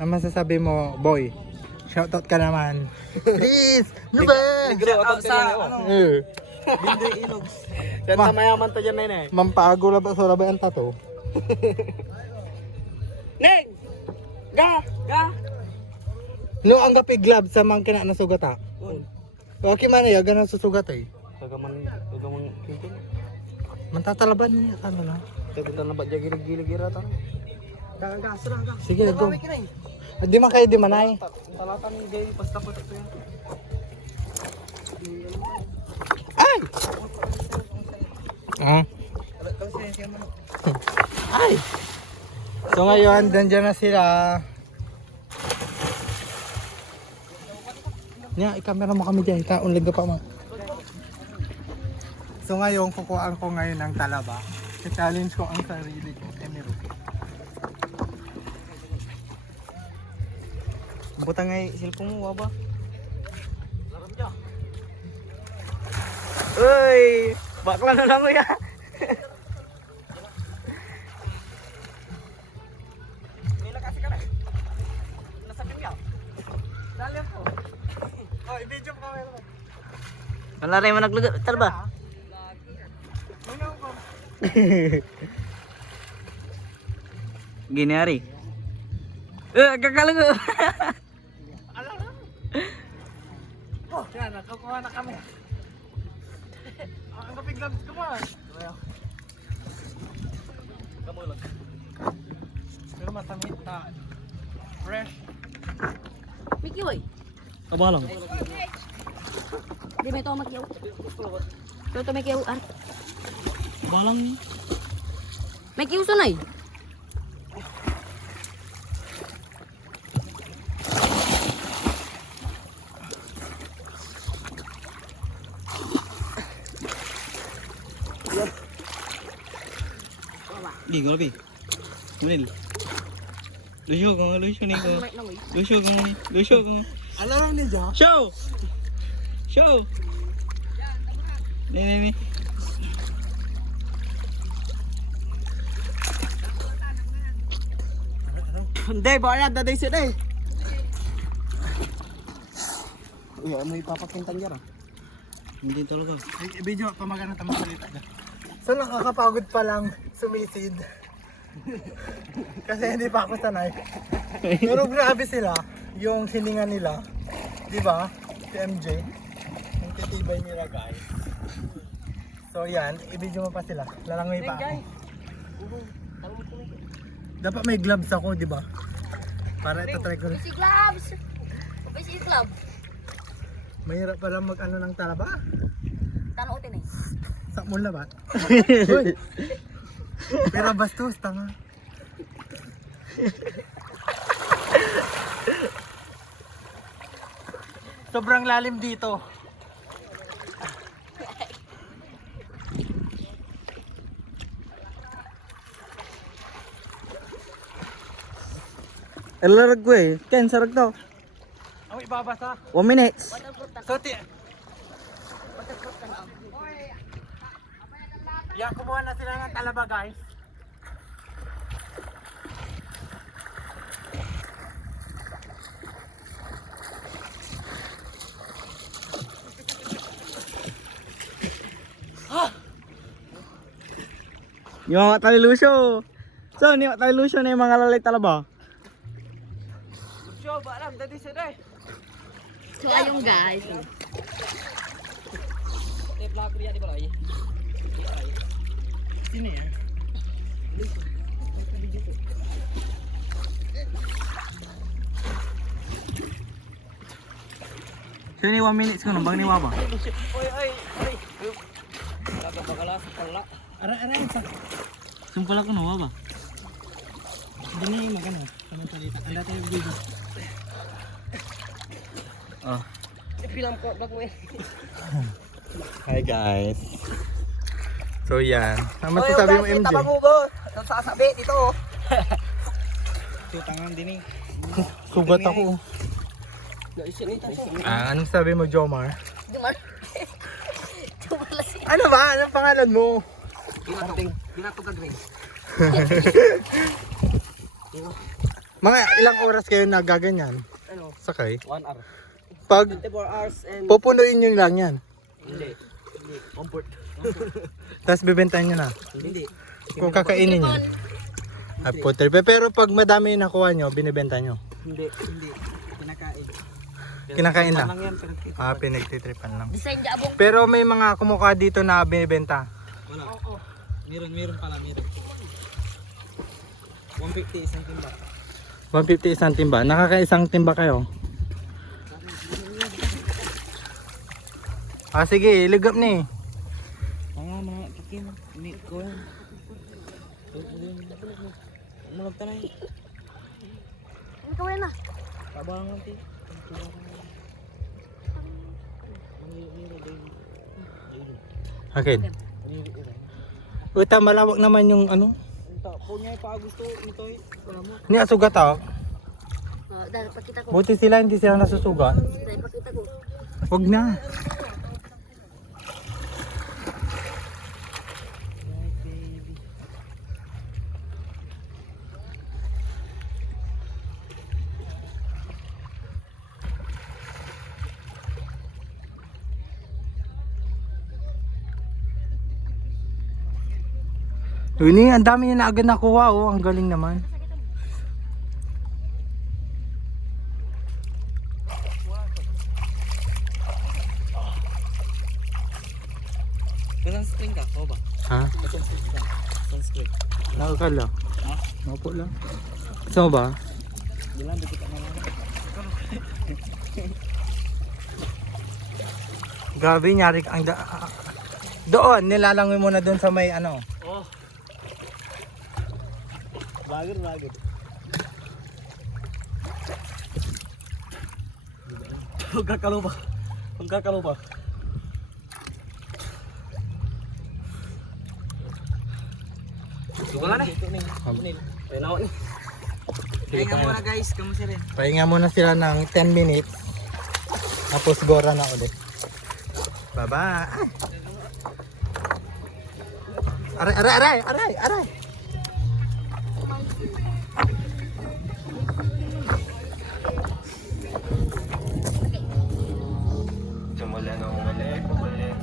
Ano masasabi mo, boy? Shoutout ka naman. Please! Ano ba? Out sa ano, Eh, Bindoy Ilog. Ma- mayaman to dyan na yun eh. Mampago la ba sa labay ang tato? Neng! Ga! Ga! No, ang gapiglab sa mga kina na sugata. Un. Okay man ya, ganun susugat eh. Kagaman, kagaman kintin. Mantatalaban niya, ano na. Kagita na ba dyan gilig-gilig irata? Gagas lang ka. Sige, go. Di man kayo di manay. Talatan ni Jay, basta po ito yan. Ay! Ah. Ay! So ngayon, dandyan na sila. Nya, i-camera mo kami dyan. Kaunlig ka pa mo. So ngayon, kukuhaan ko ngayon ng talaba. I-challenge ko ang sarili ko. Emiro. Buta nga yung cellphone mo, waba. Uy! Bakla na lang ya. Nila kasi ka na. Nasa pinya. Dali ako. Oh, i-video pa kami. Wala rin mo naglugat. Tal ba? Giniari. Eh, kakalang nakakuha na kami. Ang gapiglabs ko pa. Pero matamit na. Fresh. Mickey, oy. Kabalang. Di may ito makiyaw. Ito ito may kiyaw. Ar. Kabalang ni. May kiyaw sanay. Di, gabi. Manil. Lusyo ko, lusyo ni ko. Right na, oy. Lusyo ko ni. Dyan? Show! Show! Ni, ni, ni. Hindi, bayad na day sila eh. Uy, ano ipapakintan niya ra? Hindi talaga. Ay, video pa magana tama salita. So nakakapagod pa lang sumisid. Kasi hindi pa ako sanay. Pero grabe sila, yung hininga nila. Di ba? Si MJ. Ang titibay nila guys. So yan, i-video mo pa sila. Lalangoy pa ako. Dapat may gloves ako, di ba? Para ito try ko rin. Basic gloves. Basic club. Mahirap pala mag ano ng talaba. Tanong utin eh. Sa mula ba? Uy! Pero bastos, tanga. Sobrang lalim dito. Elarag ko eh. Ken, sarag to. Ang ibabasa. 1 minutes. So, ti... Yan, kumuha na sila ng talaba, guys. Yung mga talilusyo. So, ni mga talilusyo na yung mga lalay talaba. Lusyo, baram, dadi sila eh. So ayun guys. Sino yan? So, ni 1 minutes ko nung bang niwa ba? Ara, ara, isa. Sumpala ko nawa ba? Hindi na yung magano. Kamang salita. Ang dati yung video. Oh. Hi, guys. So, yan. Ang masasabi mo, MJ? Sasabi dito. Tutangan din eh. Sugat ako. Ah, anong sabi mo, Jomar? Si. Ano ba? Anong pangalan mo? Ginatog ka green. Mga ilang oras kayo nagaganyan? Ano? Sakay. 1 hour. Pag 24 hours and... pupunuin nyo lang yan. Hindi. Hindi. Comfort. Tapos bibentahin nyo na. Hindi. Kung kakainin nyo. Ah, puter. Pero pag madami yung nakuha nyo, binibenta nyo. Hindi. Hindi. Kinakain. Kinakain lang. Lang yan. Pero kita. Ah, pinagtitripan lang. Pero may mga kumukha dito na binibenta. Wala. Meron, meron pala. Meron. 150 isang timba. 150 isang timba. Nakakaisang timba kayo. Ah, sige. Ligap ni. Mga kikin. Ini ko yan. Mulog tanay. Ano ka na? Tabang lang ti. Akin. Uta, malawak naman yung ano. Entah, punya pa gusto nito eh. Ni asugat ah. Oh, dahil pakita ko. Buti sila hindi sila nasusugat. Dahil pakita ko. Wag na. Ini, ang dami niya na agad nakuha oh. Ang galing naman. Sunscreen ka, ko ba? Ha? Sunscreen ka. Sunscreen. Nakakala. Ha? Opo lang. Gusto mo ba? Bilang di kita naman. Grabe, nyari ang da- Doon, nilalangoy mo na doon sa may ano. Oh. Rager rager. Enggak kalau pak, enggak kalau pak. Sugulan nih Renault nih. Pahinga muna guys, kamusta rin? Pahinga muna sila ng 10 minutes. Tapos gora na ulit. Baba. Aray, aray, aray, aray, aray.